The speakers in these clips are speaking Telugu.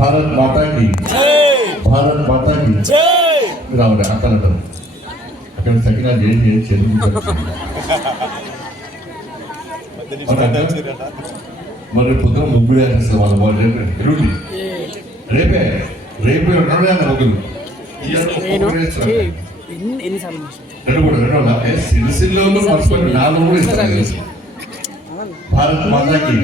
భారత్ మాతాకి, భారత్ మాతాకి రావాలి. అక్కడ అక్కడ సకినాలు చేసి చెరువు మరి పొద్దున ముగ్గురు వేసేస్తారు వాళ్ళు. వాళ్ళు రేపే ఎరువుడి రేపే రేపే ముగ్గురు సిరిసిల్లో మర్చిపోయి 4 కూడా ఇస్తారు. భారత్ మాతాకి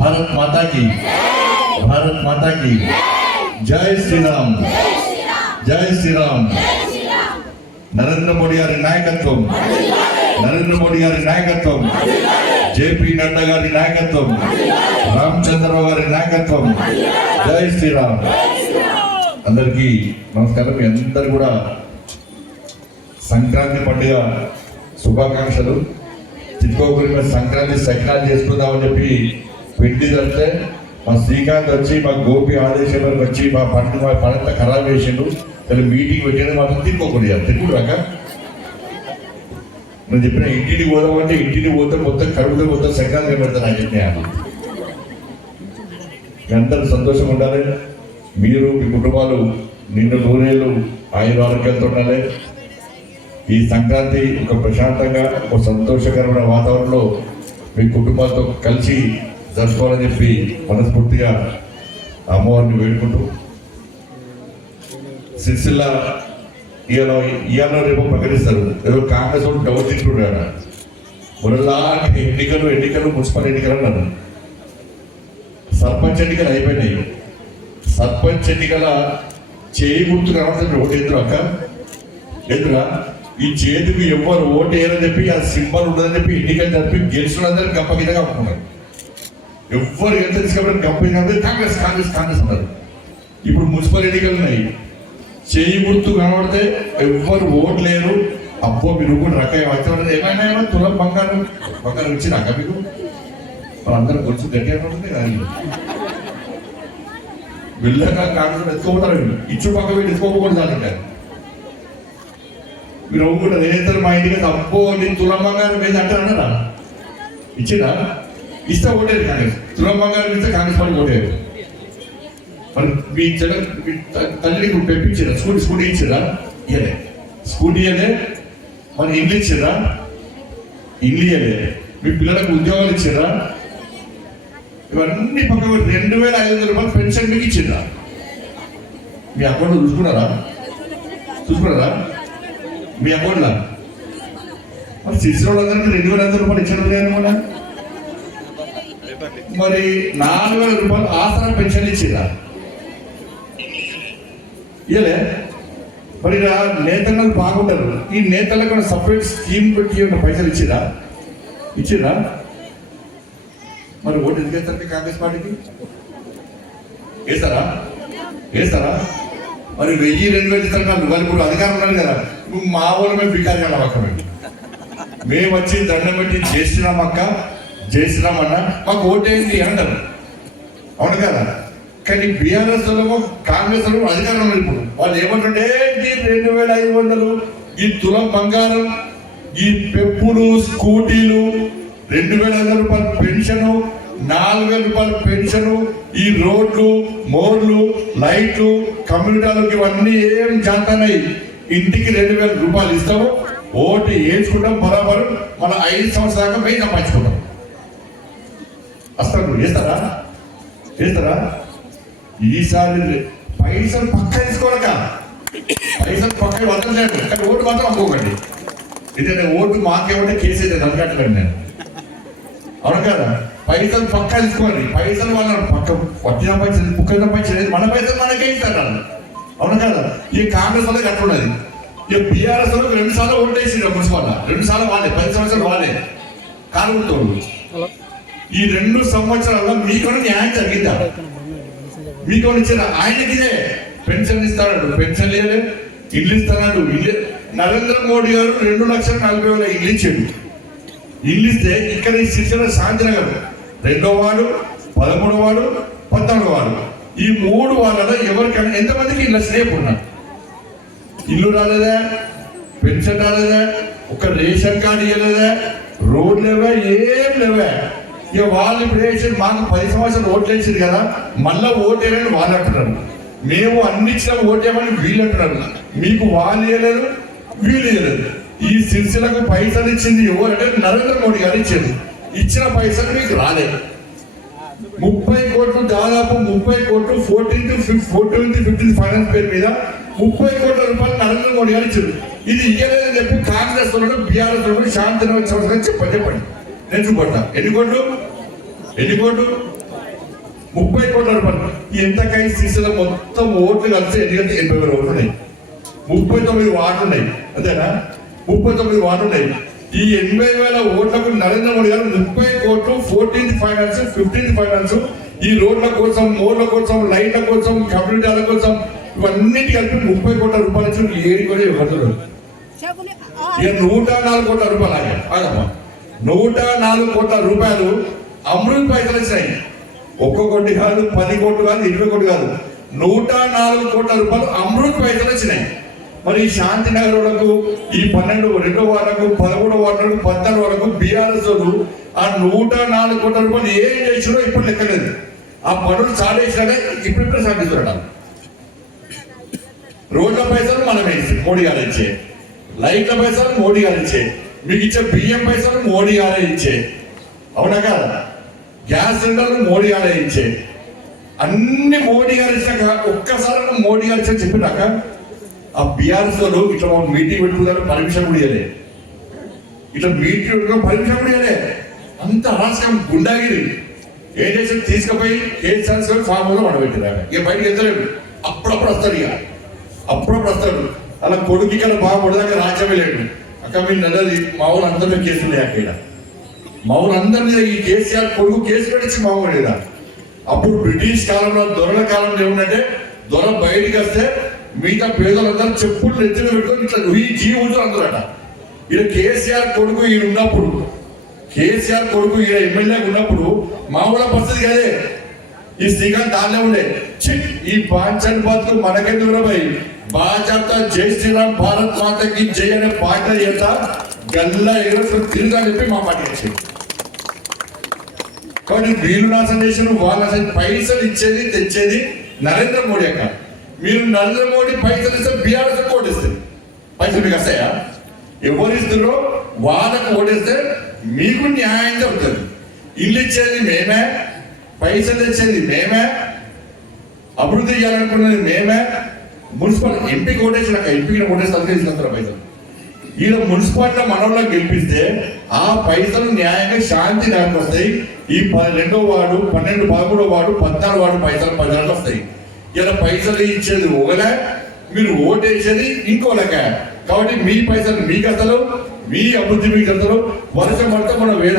భారత్ మాతాకి, భారత్ మాతాకి జై శ్రీరామ్, జై శ్రీరామ్. నరేంద్ర మోడీ గారి నాయకత్వం, నరేంద్ర మోడీ గారి నాయకత్వం, జేపీ నడ్డా గారి నాయకత్వం, రామచంద్రరావు గారి నాయకత్వం. జై శ్రీరామ్. అందరికీ నమస్కారం. మీ అందరు కూడా సంక్రాంతి పండుగ శుభాకాంక్షలు. తిట్టుకోకూరి మేము సంక్రాంతి సకినాలు చేసుకుందామని చెప్పి పెట్టి తడితే మా శ్రీకాంత్ వచ్చి మా గోపి ఆదేశం వచ్చి మా పంట ఖరాబ్ చేసిండు. తను మీటింగ్ పెట్టేది మాత్రం తిట్టుకోకూడదు. తిట్టుడు రాక నేను చెప్పిన ఇంటిని పోదామంటే ఇంటిని పోతే మొత్తం కడుపుతో మొత్తం సంక్రాంతి పెడతాను అని చెప్పిన. అందరూ సంతోషంగా ఉండాలి. మీరు మీ కుటుంబాలు నిన్ను నూరేళ్ళు ఆరోగ్యాలతో ఉండాలి. ఈ సంక్రాంతి ఒక ప్రశాంతంగా ఒక సంతోషకరమైన వాతావరణంలో మీ కుటుంబాలతో కలిసి జరుపుకోవాలని చెప్పి మనస్ఫూర్తిగా అమ్మవారిని వేడుకుంటూ సిరిసిల్ల ఇవాళ రేపు ప్రకటిస్తారు. ఏదో కాంగ్రెస్ వాళ్ళు డౌట్ తింటున్నాడు. మొదలాంటి ఎన్నికలు మున్సిపల్ ఎన్నికలు అన్నారు. సర్పంచ్ ఎన్నికలు అయిపోయినాయి. సర్పంచ్ ఎన్నికల చేయి గుర్తు రావడం ఓటు ఎదురు అక్క ఎదురా ఈ చేతికి ఎవరు ఓటు వేయాలని చెప్పి ఆ సింబల్ ఉండదని చెప్పి ఎన్నికలు జరిపి గెలిచినందరూ గప్ప కింద కప్పుకున్నారు. ఎవరు ఎంత తీసుకపోతే గప్ప కాంగ్రెస్ కాంగ్రెస్ కాంగ్రెస్ అన్నారు. ఇప్పుడు మున్సిపల్ ఎన్నికలు ఉన్నాయి. చేయి గుర్తు కనబడితే ఎవ్వరు ఓటు లేరు. అబ్బో మీరు కూడా రకాయ వచ్చి ఏమైనా తులం బంగారం ఇచ్చినాక మీకు అందరూ కొంచెం గట్టిగా ఉంటుంది కానీ వెళ్ళగా కాంగ్రెస్ ఎత్తుకోపోతారు. ఇచ్చు పక్క వీళ్ళు ఎత్తుకోకూడదు అంటారు. మీరు ఒప్పుకుంటారు ఏదైతే మా ఇంటికి అబ్బో నేను తులం బంగారం మీద అంటారా ఇచ్చిరా ఇస్తే ఓటేరు కాంగ్రెస్. తులం బంగారం ఇస్తే కాంగ్రెస్ వాళ్ళు ఓటేరు. మరి మీ తల్లికి పెంపించారా? స్కూటీ ఇచ్చిరా? ఇయలే. స్కూటీ ఇయలే. మరి ఇండ్లు ఇచ్చిరా? ఇండ్లు ఇయలే. మీ పిల్లలకు ఉద్యోగాలు ఇచ్చిరా? ఇవన్నీ పక్కన 2500 రూపాయలు పెన్షన్ మీకు ఇచ్చిరా? మీ అకౌంట్లో చూసుకున్నారా? మీ అకౌంట్లో మరి శిశువులందరికీ 2500 రూపాయలు ఇచ్చారు కదా. మరి 4000 రూపాయలు ఆసరా పెన్షన్ ఇచ్చిరా? ఇయలే. మరి నేతలు బాగుంటారు. ఈ నేతలకు సపరేట్ స్కీమ్ పెట్టి పైసలు ఇచ్చిరా? మరి ఓటు ఎందుకు వేస్తారు కాంగ్రెస్ పార్టీకి? వేస్తారా? మరి 1000-2000 ఇస్తారు కాదు. వాళ్ళు ఇప్పుడు అధికారం ఉన్నారు కదా. నువ్వు మా ఊళ్ళో మేము బికారి కదా అక్క మేము వచ్చి దండం పెట్టి చేసినామన్నా మాకు ఓటేంటి అంటారు. అవును కదా. కానీ బీఆర్ఎస్ వాళ్ళేమో కాంగ్రెస్ వాళ్ళు అధికారం ఉన్నారు. ఇప్పుడు వాళ్ళు ఏమంటుంటే 2500 ఈ తులం బంగారం, ఈ పెప్పులు, స్కూటీలు, 2500 రూపాయల పెన్షను, 4000 రూపాయల పెన్షను, ఈ రోడ్లు, మోర్లు, లైట్లు, కమ్యూనిటీలకు ఇవన్నీ ఏం జాతన్నాయి. ఇంటికి 2000 రూపాయలు ఇస్తాము. ఓటు వేసుకుంటాం. బరాబరు మన 5 సంవత్సరాల దాకా మేము సంపాదించుకుంటాం. అసలు వేస్తారా? ఈసారి పైసలు పక్క తీసుకోవాలక, పైసలు పక్క వదలలేదు. కానీ ఓటు మాత్రం అమ్ముకోకండి. ఎందుకంటే ఓటు మాకేమంటే కేసు అయితే నలగట్టకండి నేను. అవును కదా. పైసలు పక్కా తీసుకోవాలి. పైసలు వాళ్ళ పక్క వచ్చిన పైసలు కుక్కల పైసలు మన పైసలు మనకే ఇస్తారు. అవును కదా. ఈ కాంగ్రెస్ వాళ్ళకి అట్లున్నది. ఈ బీఆర్ఎస్ వాళ్ళకి 2 సార్లు ఓటు వేసిండు మున్సిపల్. 2 సార్లు వాళ్ళే, 10 సంవత్సరాలు వాళ్ళే కాలుగుతోళ్ళు. ఈ 2 సంవత్సరాల్లో మీకు న్యాయం జరిగిందా? మీకు ఇచ్చిన ఆయనకిదే పెన్షన్ ఇస్తాడు. పెన్షన్ లేదు, ఇల్లు ఇస్తున్నాడు. నరేంద్ర మోడీ గారు 2,40,000 ఇల్లు ఇచ్చాడు. ఇల్లు ఇస్తే ఇక్కడ ఈ శిక్షణ శాంతినగర్ 2వ వార్డు, 13వ వార్డు, 14వ వార్డు, ఈ 3 వార్డులలో ఎవరికైనా ఎంతమందికి ఇల్లు స్నేప్ ఉన్నా ఇల్లు రాలేదా? పెన్షన్ రాలేదా? ఒక రేషన్ కార్డు ఇవ్వలేదా? రోడ్ లేవా? ఏం లేవా? ఇక వాళ్ళు ఇప్పుడు వేసి మాకు 10 సంవత్సరాలు ఓట్లు వేసింది కదా, మళ్ళా ఓటేయాలని వాళ్ళు అంటున్నారు. మేము అన్ని ఇచ్చిన ఓటేయమని వీళ్ళు అంటున్నారు. మీకు వాళ్ళు వేయలేదు, వీళ్ళు వేయలేదు. ఈ సిరిసిల్లకు పైసలు ఇచ్చింది ఎవరంటే నరేంద్ర మోడీ గారు ఇచ్చింది. ఇచ్చిన పైసలు మీకు రాలేదు. 30 కోట్లు, దాదాపు 30 కోట్లు 14th-15th ఫైనాన్స్ పేరు మీద 30 కోట్ల రూపాయలు నరేంద్ర మోడీ గారు ఇచ్చారు. ఇది ఇయ్యలేదని చెప్పి కాంగ్రెస్ వాళ్ళు, బీఆర్ఎస్ వాళ్ళు శాంతినగర్ సంవత్సరం చెప్పండి. నేను చూపడ్డా ఎన్ని కోట్లు 30 కోట్ల రూపాయలు. ఎంతకై సిరిసిల్ల మొత్తం ఓట్లు కలిసి ఎందుకంటే 80,000 ఓట్లు ఉన్నాయి, 39 వార్డులు ఉన్నాయి, అంతేనా? 39 వార్డులు ఉన్నాయి. ఈ 80,000 ఓట్లకు నరేంద్ర మోడీ గారు 30 కోట్లు 14th ఫైనాన్స్ 15th ఫైనాన్స్ ఈ రోడ్ల కోసం, మోర్ల కోసం, లైట్ల కోసం, కమ్యూనిటీల కోసం ఇవన్నిటి కలిపి 30 కోట్ల రూపాయలు ఇచ్చి 7 కోట్లు ఇవ్వగలరు. ఇక 104 కోట్ల రూపాయలు ఆగమ్మా, 104 కోట్ల రూపాయలు అమృత్ పైసలు వచ్చినాయి. 1 కోటి కాదు, 10 కోట్లు కాదు, 20 కోట్లు కాదు, 104 కోట్ల రూపాయలు అమృత్ పైసలు వచ్చినాయి. మరి ఈ శాంతినగర్ వాళ్ళకు, ఈ 12వ వార్డులకు, 11వ వార్డులకు, 14 వరకు బీఆర్ఎస్ వాళ్ళు ఆ 104 కోట్ల రూపాయలు ఏం చేసినో ఇప్పుడు లెక్కలేదు. ఆ పనులు సాడేసినాక ఇప్పుడు సాధిస్తున్నాడు. రోడ్ల పైసలు మనం వేసి మోడీ గారు ఇచ్చే, లైట్ల పైసలు మోడీ గారు ఇచ్చే, మీకు ఇచ్చే బియ్యం పైసలు మోడీ గారే ఇచ్చే, అవునా కాదా? గ్యాస్ సిలిండర్లు మోడీ గారే ఇచ్చే, అన్ని మోడీ గారు ఇచ్చాక ఒక్కసారి మోడీ గారు ఇచ్చా చెప్పినాక ఆ బీఆర్ఎస్ వాళ్ళు ఇట్లా మీటింగ్ పెట్టుకున్నారు, పర్మిషన్ కూడా ఇవ్వలే. ఇట్లా మీటింగ్ పెట్టుకున్న పర్మిషన్ కూడా ఇవ్వలే. అంత రాష్ట్రం గుండాగిరి ఏం చేసి తీసుకుపోయి కేసీఆర్ ఫామ్ లో పడబెట్టారు. ఇక బయటకు వెళ్తలేడు. అప్పుడప్పుడు వస్తాడు, ఇక అప్పుడప్పుడు వస్తాడు. అలా కొడుకు ఇక్కడ బాగా పడదాకా రాజ్యమే లేడు. అక్క మీరు నల్లది మా ఊరు అందరి కేసులు ఉన్నాయి. అక్కడ మా ఊరు అందరి మీద ఈ కేసీఆర్ కొడుకు కేసు పెట్టించి మా ఊరు లేదా. అప్పుడు బ్రిటిష్ కాలంలో, దొరల కాలంలో ఏముందంటే, దొర బయటికి వస్తే మిగతా పేదలందరూ చెప్పులు ఎత్తున పెట్టుకొని ఇట్లా ఈ జీవులు అందరట. ఈయన కేసీఆర్ కొడుకు ఈయన ఉన్నప్పుడు, కేసీఆర్ కొడుకు ఈయన ఎమ్మెల్యే ఉన్నప్పుడు మా ఊళ్ళ పరిస్థితి కదే. ఈ శ్రీకాంత్ దానిలో ఉండే ఈ పాంచన్ బతుకు మనకే దూరమై బాజాప్తా జై శ్రీరామ్ భారత్ మాతకి జై అనే పాట చేత గల్లా ఎగరేసుకొని తిరిగా చెప్పి మా పాట ఇచ్చేది. కాబట్టి వీళ్ళు నాశనం చేసిన వాళ్ళ పైసలు ఇచ్చేది తెచ్చేది నరేంద్ర మోడీ అక్క. మీరు నరేంద్ర మోడీ పైసలు ఇస్తే బీఆర్ఎస్ ఓటేస్తుంది. పైసలు మీకు వస్తాయా? ఎవరు ఇస్తారో వాళ్ళకు ఓటేస్తే మీకు న్యాయం జరుగుతుంది. ఇల్లు ఇచ్చేది మేమే, పైసలు తెచ్చేది మేమే, అభివృద్ధి చేయాలనుకున్నది మేమే. మున్సిపల్ ఎంపీకి ఓటేసినాక ఎంపీకి ఓటేసి తీసుకుంటారు పైసలు. ఈయన మున్సిపాలిటీ మనలో గెలిపిస్తే ఆ పైసలు న్యాయంగా శాంతి నగర్కి వస్తాయి. ఈ 12వ వార్డు, 12, 13వ వార్డు, 14 వార్డు పైసలు ప్రజలకు వస్తాయి. ఇలా పైసలు ఇచ్చేది ఒకలే, మీరు ఓటేసేది ఇంకోలక. కాబట్టి మీ పైసలు మీకు అసలు, మీ అభివృద్ధి మీకు అసలు. వర్షం పడితే మనం వేడ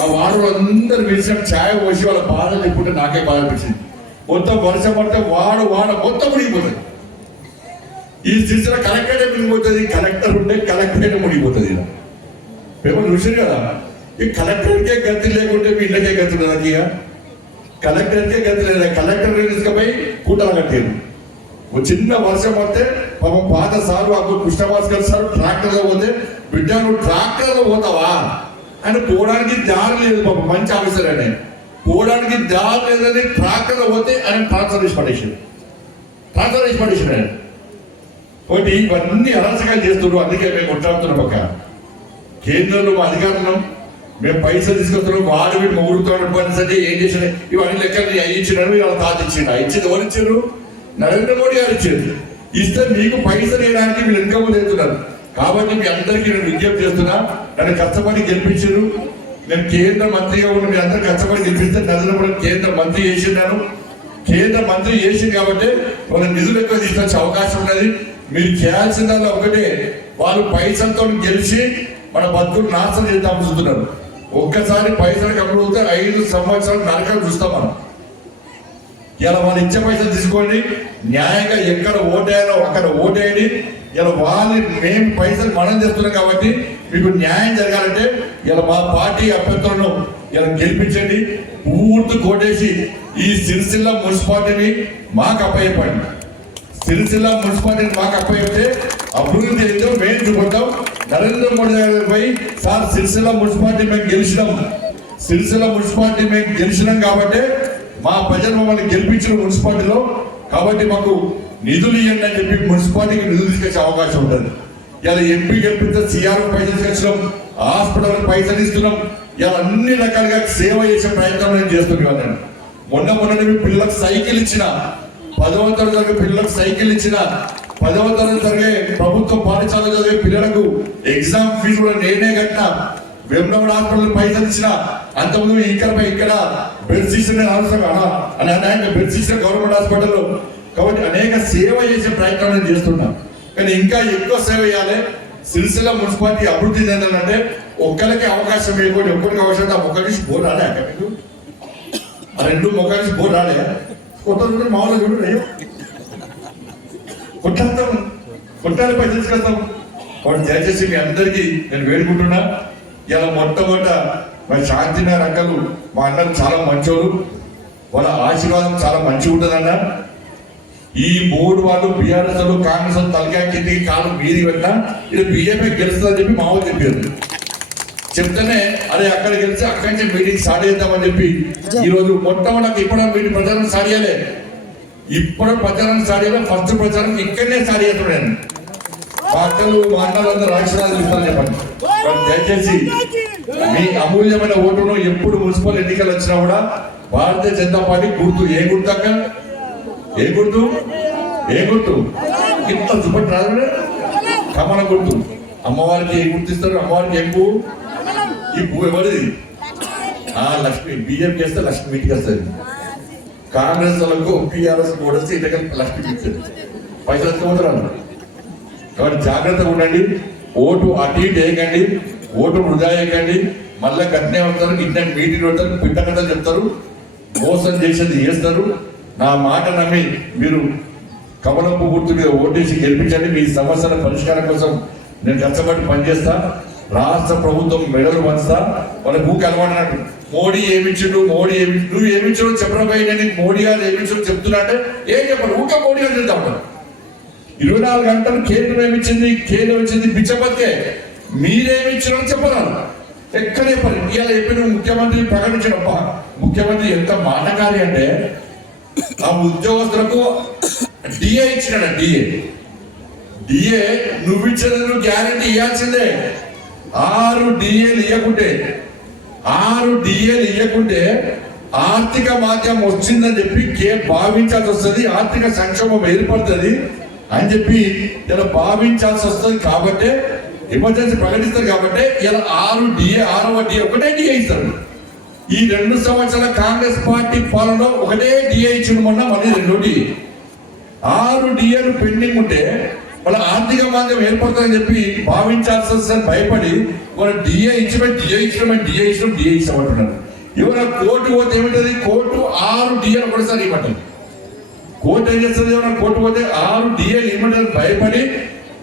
ఆ వార్డులో అందరూ పిలిచిన ఛాయ పోసి వాళ్ళ బాధ చెప్పుకుంటే నాకే బాధ అనిపించింది. మొత్తం వర్షం పడితే వాడ మొత్తం మునిగిపోతుంది. ఈ సిరిసిల్ల కలెక్టరే మునిగిపోతుంది. కలెక్టర్ ఉంటే కలెక్టరేట్ మునిగిపోతుంది. ఇలా పేపర్ చూసారు కదా. ఈ కలెక్టర్కే గతి లేకుంటే మీ ఇళ్ళకే గతి ఉండదు. ఇక కలెక్టర్కే గతి లేదా. కలెక్టర్ తీసుకుపోయి కూటలు కట్టారు. ఒక చిన్న వర్షం పడితే పాపం పాత సారు అప్పుడు కృష్ణభాస్కర్ సార్ ట్రాక్టర్లో పోతే, బిడ్డ నువ్వు ట్రాక్టర్లో పోతావా అని పోవడానికి దారి లేదు. పాపం మంచి ఆఫీసర్ అని పోవడానికి దారి లేదని ట్రాక్టర్లో పోతే ఆయన ట్రాన్స్ఫర్ చేసి పడేసాడు. ఆయన ఒకటి ఇవన్నీ అరాచకాలు చేస్తున్నారు. అందుకే మేము కొట్లాడుతున్నాం. ఒక కేంద్రంలో మా అధికారులు మేము పైసలు తీసుకొస్తున్నాం. వాడు వీడు మొగుడుతాడు పని ఏం చేసిన ఇవన్నీ లెక్కలు ఇచ్చినారు. వాళ్ళ తాత ఇచ్చిండు. ఇచ్చింది ఎవరు ఇచ్చారు? నరేంద్ర మోడీ గారు ఇచ్చారు. ఇస్తే మీకు పైసలు వేయడానికి వీళ్ళు వెనుక ముందు వెళ్తున్నారు. కాబట్టి మీ అందరికీ నేను విజ్ఞప్తి చేస్తున్నా, నన్ను కష్టపడి గెలిపించారు. నేను కేంద్ర మంత్రిగా ఉన్న మీ అందరూ కష్టపడి గెలిపిస్తే నరేంద్ర మోడీ కేంద్ర మంత్రి చేసినాను. కేంద్ర మంత్రి చేసింది కాబట్టి వాళ్ళ నిధులు ఎక్కువ తీసుకొచ్చే అవకాశం ఉన్నది. మీరు చేయాల్సిందల్లా ఒకటే, వాళ్ళు పైసలతో గెలిచి మన బతుకులు నాశనం చేద్దామని చూస్తున్నారు. ఒక్కసారి పైసలు కమ్ముడితే 5 సంవత్సరాలు నరకలు చూస్తాం మనం. ఇలా వాళ్ళు ఇచ్చే పైసలు తీసుకోండి, న్యాయంగా ఎక్కడ ఓటేయాలో అక్కడ ఓటేయండి. ఇలా వాళ్ళు మేము పైసలు మనం చేస్తున్నాం కాబట్టి మీకు న్యాయం జరగాలంటే ఇలా మా పార్టీ అభ్యర్థులను ఇలా గెలిపించండి. పూర్తి కోటేసి ఈ సిరిసిల్ల మున్సిపాలిటీని మాకు అప్పయ్యపండి. సిరిసిల్ల మున్సిపాలిటీని మాకు అప్పయ్యితే అభివృద్ధి ఏంటో మేము చూపుతాం. నరేంద్ర మోడీ గారిపై సార్ సిరిసిల్ల మున్సిపాలిటీ మేము గెలిచినాం, సిరిసిల్ల మున్సిపాలిటీ మేము గెలిచినాం కాబట్టి మా ప్రజలు మమ్మల్ని గెలిపించిన మున్సిపాలిటీలో కాబట్టి మాకు నిధులు ఇవ్వండి అని చెప్పి మున్సిపాలిటీకి నిధులు తీసుకొచ్చే అవకాశం ఉంటుంది. ఇలా ఎంపీ గెలిపిస్తే సిఆర్ పైసలు తీసుకొచ్చినాం, హాస్పిటల్ పైసలు ఇస్తున్నాం, ఇలా అన్ని రకాలుగా సేవ చేసే ప్రయత్నం నేను చేస్తున్నాను. మొన్న పిల్లలకు సైకిల్ ఇచ్చిన, 10వ తరగతి పిల్లలకు సైకిల్ ఇచ్చిన, 10వ తరగతి జరిగే ప్రభుత్వ పాఠశాల చదివే పిల్లలకు ఎగ్జామ్ ఫీజు కూడా నేనే కట్టిన, వెమ్లవాడ హాస్పిటల్ పైసలు ఇచ్చిన, అంతకుముందు ఇక్కడ బెడ్ సిస్టర్ అవసరం బెడ్ సిస్టర్ గవర్నమెంట్ హాస్పిటల్లో. కాబట్టి అనేక సేవ చేసే ప్రయత్నం నేను చేస్తున్నాను. కానీ ఇంకా ఎక్కువ సేవ చేయాలి. సిరిసిల్ల మున్సిపాలిటీ అభివృద్ధి చెందాలంటే ఒక్కరికి అవకాశం ఇవ్వకూడదు. ఒక్కరికి అవకాశం ఆ మొక్క నుంచి బోర్ రాలే అక్కడ మీకు, ఆ 2 మొక్క నుంచి బోర్ రాలే. కొత్త మామూలుగా చూడు అయ్యో కొట్లాడతాం, కొట్టాలి పై తీసుకెళ్తాం. వాడు దయచేసి మీ అందరికీ నేను వేడుకుంటున్నా. ఇలా మొట్టమొదట మరి శాంతినగర్ అక్కలు మా అన్నలు చాలా మంచోళ్ళు, వాళ్ళ ఆశీర్వాదం చాలా మంచిగా ఉంటుందన్న. ఈ 3 వాళ్ళు బీఆర్ఎస్ కాంగ్రెస్ తలకాయ కిందికి కాలం మీది పెట్టినా ఇది బీజేపీ గెలుస్తుందని చెప్పి మామూలు చెప్పారు. చెప్తేనే అరే అక్కడ గెలిచి అక్కడి నుంచి మీటింగ్ స్టార్ట్ చేద్దామని చెప్పి ఈ రోజు మొట్టమొదటి ఇప్పుడు మీటింగ్ ప్రచారం స్టార్ట్ చేయలే, ఇప్పుడు ప్రచారం స్టార్ట్ చేయలే, ఫస్ట్ ప్రచారం ఇక్కడనే స్టార్ట్ చేస్తున్నాను. మా అక్కలు మా అన్నలు అందరూ ఆశీర్వాదాలు ఇస్తారని చెప్పండి. దయచేసి మీ అమూల్యమైన ఓటును ఎప్పుడు మున్సిపల్ ఎన్నికలు వచ్చినా కూడా భారతీయ జనతా పార్టీ గుర్తు ఏ గుర్తు అక్క, ఏ గుర్తు, ఏ గుర్తు ఇంత దుప్పటి రాదు, కమల గుర్తు. అమ్మవారికి ఏ గుర్తిస్తారు, అమ్మవారికి ఏం పువ్వు, ఈ పువ్వు ఎవరిది? లక్ష్మి. బీజేపీ చేస్తే లక్ష్మి ఇంటికి వస్తుంది, కాంగ్రెస్ వాళ్ళకు టీఆర్ఎస్ కూడా ఇంటికి లక్ష్మి ఇచ్చారు, పైసలు ఎత్తుకుంటారు. కాబట్టి జాగ్రత్తగా ఉండండి. ఓటు అటు ఇటు వేయకండి, ఓటు వృధా వేయకండి. మళ్ళీ గట్నే ఉంటారు, ఇంటి మీటింగ్ ఉంటారు, పిట్ట కథలు చెప్తారు, మోసం చేసేది చేస్తారు. నా మాట నమ్మి మీరు కమలపు గుర్తు మీద ఓటేసి గెలిపించండి. మీ సమస్యల పరిష్కారం కోసం నేను కష్టపడి పనిచేస్తా. రాష్ట్ర ప్రభుత్వం మెడలు పంచుతా. వాళ్ళ భూకి అలవాటు మోడీ ఏమిచ్చిండు, మోడీ ఏమి, నువ్వు ఏమిచ్చావు చెప్పడం నేను మోడీ గారు ఏమిచ్చావు చెప్తున్నా అంటే ఏం చెప్పరు, ఊక మోడీ గారు చెప్తా ఉంటారు. 24 గంటలు కేంద్రం ఏమిచ్చింది, కేంద్రం ఇచ్చింది బిచ్చబత్తే, మీరేమిచ్చారో చెప్పరాను, ఎక్కడ చెప్పరు. ఇవాళ చెప్పిన ముఖ్యమంత్రి ప్రకటించడప్ప, ముఖ్యమంత్రి ఎంత మాటకారి అంటే ఆ ఉద్యోగస్తులకు డిఏ ఇచ్చినాడు. డిఏ నువ్వు ఇచ్చేది గ్యారెంటీ ఇవ్వాల్సిందే. 6 డిఏలు ఇవ్వకుంటే ఆర్థిక మాధ్యమం వచ్చిందని చెప్పి భావించాల్సి వస్తుంది, ఆర్థిక సంక్షోభం ఏర్పడుతుంది అని చెప్పి ఇలా భావించాల్సి వస్తుంది. కాబట్టి ఎమర్జెన్సీ ప్రకటిస్తారు కాబట్టి ఇలా 6వ డిఏ ఒకటే డిఏ ఇస్తారు. ఈ 2 సంవత్సరాల కాంగ్రెస్ పార్టీ పాలనలో ఒకటే డిఏ ఇచ్చిన మొన్న మళ్ళీ 2 డిఏ, 6 డిఏలు పెండింగ్ ఉంటే వాళ్ళ ఆర్థిక మాధ్యమం ఏర్పడుతుందని చెప్పి భావించాల్సి వస్తుందని భయపడి వాళ్ళ డిఏ ఇచ్చామంటున్నారు. ఎవరైనా కోర్టు పోతే ఏమిటది, కోర్టు 6 డిఏలు ఒకటిసారి ఇవ్వమంటారు. కోర్టు ఏం చేస్తుంది, ఏమైనా కోర్టు పోతే 6 డిఏలు ఇవ్వమంటారు భయపడి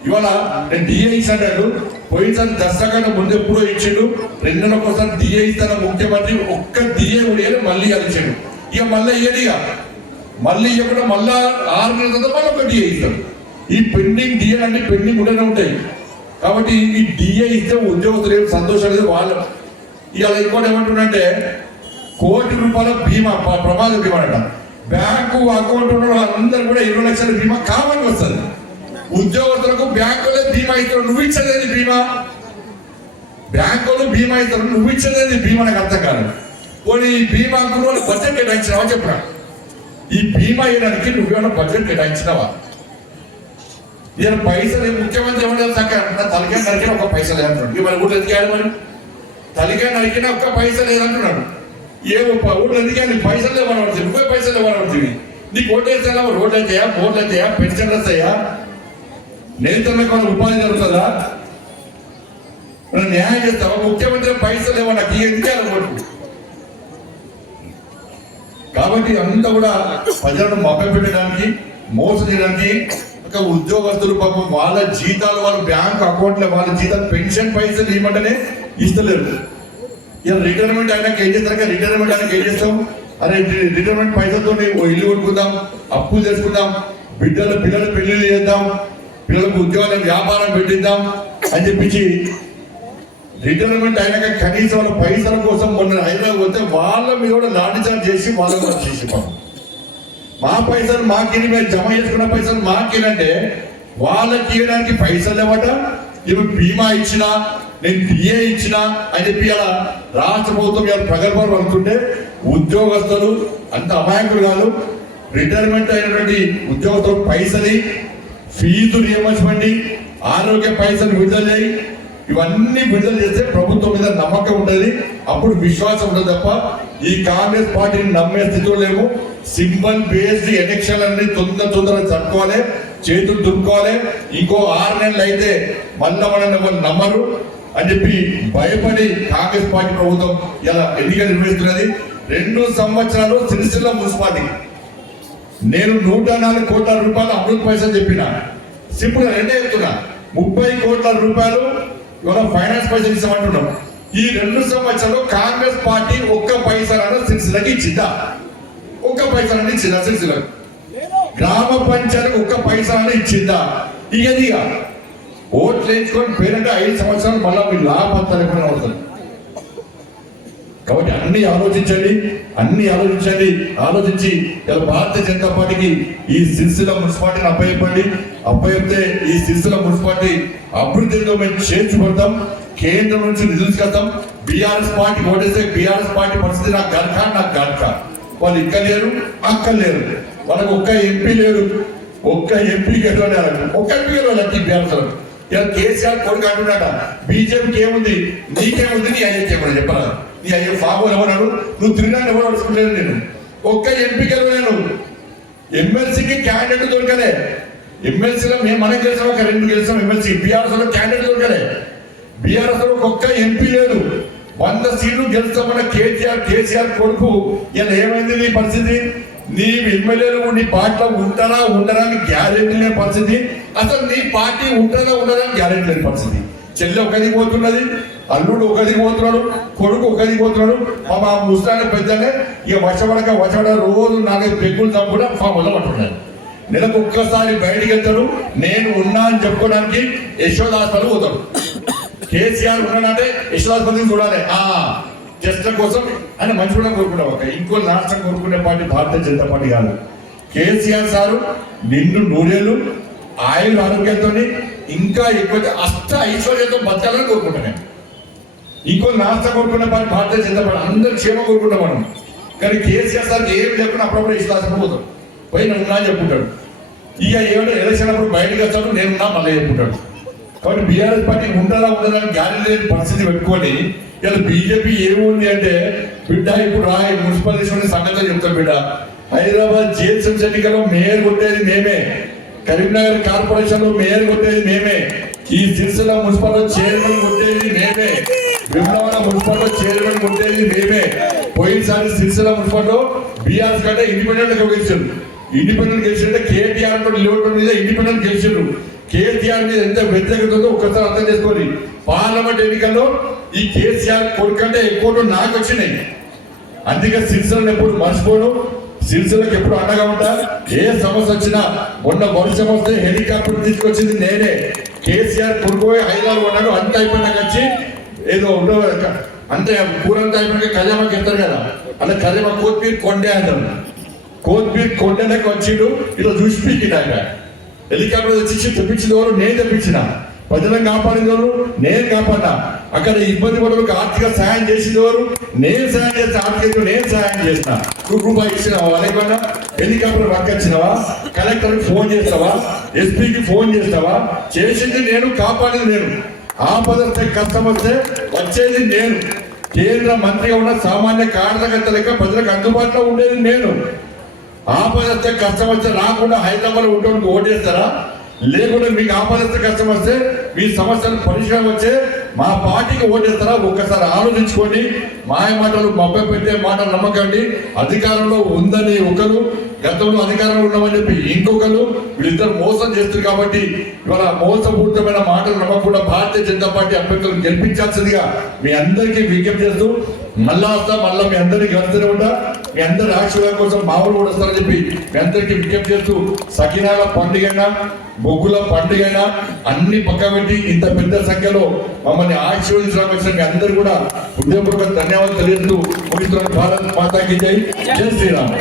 ఇవాళ నేను డిఏ ఇచ్చాడు. పోయినసారి దసరా కన్నా ముందు ఎప్పుడో ఇచ్చిండు, 2 నెలలకోసారి డిఏ ఇస్తాను ముఖ్యమంత్రి, ఒక్క డిఏ కూడా మళ్ళీ ఇచ్చాడు. ఇక మళ్ళీ ఇయ్యడు, ఇక మళ్ళీ ఇవ్వకుండా మళ్ళా 6 నెలల తర్వాత మళ్ళీ ఒక డిఏ ఇస్తాడు. ఈ పెండింగ్ డిఏ అంటే పెండింగ్ కూడా ఉంటాయి. కాబట్టి ఈ డిఏ ఇస్తే ఉద్యోగస్తులు ఏం సంతోషం లేదు వాళ్ళు. ఇవాళ ఇంకోటి ఏమంటుండే, ₹1,00,000 బీమా, ప్రమాద బీమా అంట. బ్యాంకు అకౌంట్ ఉన్న వాళ్ళందరూ కూడా 20 లక్షల బీమా కామన్ వస్తుంది. ఉద్యోగస్తులకు బ్యాంకులో బీమా ఇస్తారు, నువ్వు ఇచ్చేది బీమా, బ్యాంకులో బీమా ఇస్తారు, నువ్వు ఇచ్చేది బీమా. నాకు అర్థం కాదు. పోనీ ఈ బీమాకు బడ్జెట్ కేటాయించినావా చెప్పరా? ఈ బీమా ఇవ్వడానికి నువ్వేమైనా బడ్జెట్ కేటాయించినావా? నేను పైసలు ముఖ్యమంత్రి ఏమన్నా తలకాయ నరికిన ఒక్క పైసలు లేదంటున్నాడు. ఇవాళ ఊళ్ళో ఎదిగాడు, మరి తలకాయ నరికిన ఒక్క పైసలు లేదంటున్నాడు. ఏమో ఊళ్ళో ఎదిగాడు, పైసలు లేవనబడుతుంది, 30 పైసలు లేవనబడుతుంది. నీకు ఓటేసేలా రోడ్లు అవుతాయా, బోర్లు అవుతాయా, పెన్షన్లు వస్తాయా, నేతలకు ఉపాధి జరుగుతుందా, మనం న్యాయం చేస్తావా? ముఖ్యమంత్రి పైసలు ఏమో నాకు ఎందుకు ఓటు. కాబట్టి అంతా కూడా ప్రజలను మభ్యపెట్టడానికి, మోసం చేయడానికి ఒక ఉద్యోగస్తులు పాపం వాళ్ళ జీతాలు వాళ్ళ బ్యాంక్ అకౌంట్లో వాళ్ళ జీతాలు పెన్షన్ పైసలు ఇవ్వమంటేనే ఇస్తలేరు. ఇలా రిటైర్మెంట్ అయినాక ఏం చేస్తారు, రిటైర్మెంట్ అయినాక ఏం చేస్తాం, అరే రిటైర్మెంట్ పైసలతో ఇల్లు కొట్టుకుందాం, అప్పులు చేసుకుందాం, పిల్లలు పెళ్లిళ్ళు చేద్దాం, పిల్లలకు ఉద్యోగాలకు వ్యాపారం పెట్టిద్దాం అని చెప్పించి రిటైర్మెంట్ అయినాక కనీసం వాళ్ళ పైసల కోసం మొన్న హైదరాబాద్ పోతే వాళ్ళ మీద కూడా లాఠీచార్జ్ చేసి వాళ్ళ కూడా చేసి మా పైసలు మాకిని మేము జమ చేసుకున్న పైసలు మాకేనంటే వాళ్ళకి ఇవ్వడానికి పైసలు ఇవ్వట ఇప్పుడు బీమా ఇచ్చినా నేను టీఏ ఇచ్చినా అని చెప్పి ఇలా రాష్ట్ర ప్రభుత్వం ఇలా ప్రగల్భాలు పడుతుంటే ఉద్యోగస్తులు అంత అమాయకులు కాదు. రిటైర్మెంట్ అయినటువంటి ఉద్యోగస్తులు పైసలు, ఫీజు రియంబర్స్మెంట్, ఆరోగ్య పైసలు విడుదల చేయి, ఇవన్నీ విడుదల చేస్తే ప్రభుత్వం మీద నమ్మకం ఉంటుంది, అప్పుడు విశ్వాసం ఉంటుంది తప్ప ఈ కాంగ్రెస్ పార్టీని నమ్మే స్థితిలో లేవు. సింబల్ బేస్డ్ ఎలక్షన్ అన్ని తొందరగా జరుపుకోవాలి, చేతులు దులుపుకోవాలి. ఇంకో 6 నెలలు అయితే మళ్ళా మనల్ని నమ్మరు అని చెప్పి భయపడి కాంగ్రెస్ పార్టీ ప్రభుత్వం ఇలా ఎన్నికలు నిర్వహిస్తున్నది. 2 సంవత్సరాలు సిరిసిల్ల మున్సిపాలిటీ నేను 104 కోట్ల రూపాయలు అమృత పైసలు చెప్పిన, సింపుల్ గా రెండే చెప్తున్నా, 30 కోట్ల రూపాయలు ఇవాళ ఫైనాన్స్ పైసలు ఇస్తామంటున్నాం. ఈ 2 సంవత్సరాలు కాంగ్రెస్ పార్టీ ఒక్క పైసలను సిరిసిల్లకి ఇచ్చిందా? ఒక్క పైసలని ఇచ్చిందా? సిరిసిల్లకు గ్రామ పంచాయతీకి ఒక్క పైసలని ఇచ్చిందా? ఇక ఓట్లు వేయించుకొని పేరంటే 5 సంవత్సరాలు మళ్ళీ మీ లాభాలు అవుతుంది. కాబట్టి అన్ని ఆలోచించండి, ఆలోచించి ఇలా భారతీయ జనతా పార్టీకి ఈ సిరిసిల్ల మున్సిపాలిటీని అప్పచెప్తే ఈ సిరిసిల్ల మున్సిపాలిటీ అభివృద్ధిలో మేము చేర్చుకుంటాం. కేంద్రం నుంచి నిధులు తీసుకొస్తాం. బీఆర్ఎస్ పార్టీ ఓటేస్తే బీఆర్ఎస్ పార్టీ పరిస్థితి నాకు గడక వాళ్ళు ఇక్కడ లేరు, అక్కడ లేరు, వాళ్ళకి ఒక్క ఎంపీ లేరు, ఒక్క ఎంపీ గెలవాలి, ఒక్క ఎంపీ గెలవాలి బీఆర్ఎస్. ఇలా కేసీఆర్ కొడుకు అంటున్నాట, బీజేపీకి ఏముంది, నీకేముంది, నీ అయ్యకి ఏమన్నా చెప్పరా? నీ అయ్యే ఫామ్ ఎవరన్నాడు, నువ్వు తిరిగినా ఎవరు అడుచుకోలేదు. నేను ఒక్క ఎంపీ గెలవలేను, ఎమ్మెల్సీకి క్యాండిడేట్ దొరకలే. ఎమ్మెల్సీలో మనం గెలిచాం, ఒక 2 గెలిచాం ఎమ్మెల్సీ. బీఆర్ఎస్ లో క్యాండిడేట్ దొరకలే. బీఆర్ఎస్ లో ఒక్క ఎంపీ లేదు. 100 సీట్లు గెలుస్తామన్న కేసీఆర్ కొడుకు ఇలా ఏమైంది నీ పరిస్థితి? నీ ఎమ్మెల్యేలు నీ పార్టీలో ఉంటారా అని గ్యారెంటీ లేని పరిస్థితి. అసలు నీ పార్టీ ఉంటుందా అని గ్యారెంటీ లేని పరిస్థితి. చెల్లి ఒకదికి పోతున్నది, అల్లుడు ఒకదికి పోతున్నాడు, కొడుకు ఒకదికి పోతున్నాడు. మా ముస్లాన్ని పెద్దనే ఇక వచబడక రోజు 4-5 పెగ్గులు తప్పుడా ఫామ్ వల్ల పట్టుకున్నాడు. నెలకు ఒక్కసారి బయటికి వెళ్తాడు. నేను ఉన్నా అని చెప్పుకోవడానికి యశోదాస్పత్రికి పోతాడు. కేసీఆర్ ఉన్నాడంటే యశోదాస్పత్రికి చూడాలి, జస్ట్ కోసం అని మంచి కూడా కోరుకుంటాం. ఇంకో రాష్ట్రం కోరుకునే పార్టీ భారతీయ జనతా పార్టీ కాదు. కేసీఆర్ సారు నిండు 100 ఏళ్ళు ఆయుర ఆరోగ్యంతో ఇంకా ఎక్కువ ఐశ్వర్యంతో బతకాలని కోరుకుంటాను. ఇంకో రాష్ట్రం కోరుకునే పార్టీ భారతీయ జనతా పార్టీ. అందరూ క్షేమం కోరుకుంటాం మనం. కానీ కేసీఆర్ సార్ ఏం లేకుండా అప్పుడప్పుడు యశోదాస్పత్రికి పోతాం, పోయి నేను ఉన్నా చెప్పుకుంటాడు. ఇక ఏమైనా ఎలక్షన్ అప్పుడు బయటకు వస్తాడు, నేనున్నా మళ్ళీ చెప్పుకుంటాడు. కాబట్టి బీఆర్ఎస్ పార్టీ ఉండాలని గ్యారెంటీ లేని పరిస్థితి పెట్టుకొని ఇలా బీజేపీ ఏముంది అంటే, బిడ్డ ఇప్పుడు మున్సిపల్ సంగతి చెప్తాం బిడ్డ. హైదరాబాద్ జిహెచ్ఎంసీ ఎన్నికల్లో మేయర్ కొట్టేది మేమే, కరీంనగర్ కార్పొరేషన్ లో మేయర్ కొట్టేది మేమే, ఈ సిరిసిల్ల మున్సిపల్ చైర్మన్ కొట్టేది మేమే, విమలవాడ మున్సిపల్ చైర్మన్ కొట్టేది మేమే. పోయినసారి సిరిసిల్ల మున్సిపల్ బీఆర్ఎస్ కంటే ఇండిపెండెంట్ గెలిచారు. ఇండిపెండెంట్ గెలిచింటే కేటీఆర్ లేవటం మీద ఇండిపెండెంట్ గెలిచారు. కేసీఆర్ మీద ఎంత వ్యతిరేకత ఉందో ఒక్కసారి అర్థం చేసుకోండి. పార్లమెంట్ ఎన్నికల్లో ఈ కేసీఆర్ కొడుకంటే ఎక్కువ నాకు వచ్చినాయి. అందుకే సిరిసిల్లను ఎప్పుడు మర్చిపోను, సిరిసిల్లకు ఎప్పుడు అండగా ఉంటా. ఏ సమస్య వచ్చినా, మొన్న వర్షం వస్తే హెలికాప్టర్ తీసుకొచ్చింది నేనే. కేసీఆర్ కొడుకు హైదరాబాద్ ఉన్నాడు, అంత అయిపోయినాక వచ్చి ఏదో అంటే కూరంతా అయిపోయినాక కళ్యాణకి వెళ్తారు కదా, అలా కళ్యాణ కోత్మీర్ కొండే అంటారు. కోత్మీర్ కొండలకు వచ్చిండు, ఇలా చూసి పీకినాక హెలికాప్టర్ తెచ్చి తెప్పించిన వారు నేను తెప్పించిన, ప్రజలను కాపాడిన వారు నేను కాపాడినా. అక్కడ ఇబ్బంది పడవలకు ఆర్థిక సాయం చేసిన వారు నేను సాయం చేస్తా, ఆర్థిక నేను సాయం చేసిన. నువ్వు రూపాయి ఇచ్చినావా? లేకుండా హెలికాప్టర్ వర్క్ వచ్చినావా? కలెక్టర్కి ఫోన్ చేస్తావా? ఎస్పీకి ఫోన్ చేస్తావా? చేసింది నేను, కాపాడింది నేను. ఆపద వస్తే కష్టం వస్తే వచ్చేది నేను. కేంద్ర మంత్రిగా ఉన్న సామాన్య కార్యకర్త లెక్క ప్రజలకు అందుబాటులో ఉండేది నేను. ఆపద వస్తే కష్టం వస్తే రాకుండా హైదరాబాద్ ఉండడానికి ఓటేస్తారా? లేకుండా మీకు ఆపద వస్తే కష్టం వస్తే మీ సమస్యలు పరిష్కారం వచ్చే మా పార్టీకి ఓటేస్తారా? ఒక్కసారి ఆలోచించుకోండి. మాయ మాటలు మబ్బ పెట్టే మాటలు నమ్మకండి. అధికారంలో ఉందని ఒకరు, గతంలో అధికారంలో ఉన్నామని చెప్పి ఇంకొకరు, వీళ్ళిద్దరు మోసం చేస్తారు. కాబట్టి ఇవాళ మోసపూరితమైన మాటలు నమ్మకుండా భారతీయ జనతా పార్టీ అభ్యర్థులను గెలిపించాల్సిందిగా మీ అందరికీ విజ్ఞప్తి చేస్తూ మళ్ళా వస్తా, మళ్ళీ మీ అందరినీ గెలుస్తూనే ఉంటా. మీ అందరి ఆశీర్వాదం కోసం మా ఊరు కూడా వస్తారని చెప్పి మీ అందరికీ విజ్ఞప్తి చేస్తూ సకినాల పండుగైనా బొగ్గుల పండుగైనా అన్ని పక్క పెట్టి ఇంత పెద్ద సంఖ్యలో మమ్మల్ని ఆశీర్వదించడానికి వచ్చిన మీ అందరూ కూడా హృదయపూర్వక ధన్యవాదాలు తెలియజేస్తూ ముగిస్తున్నాను. భారత్ మాతాకి జై, జై శ్రీరామ్.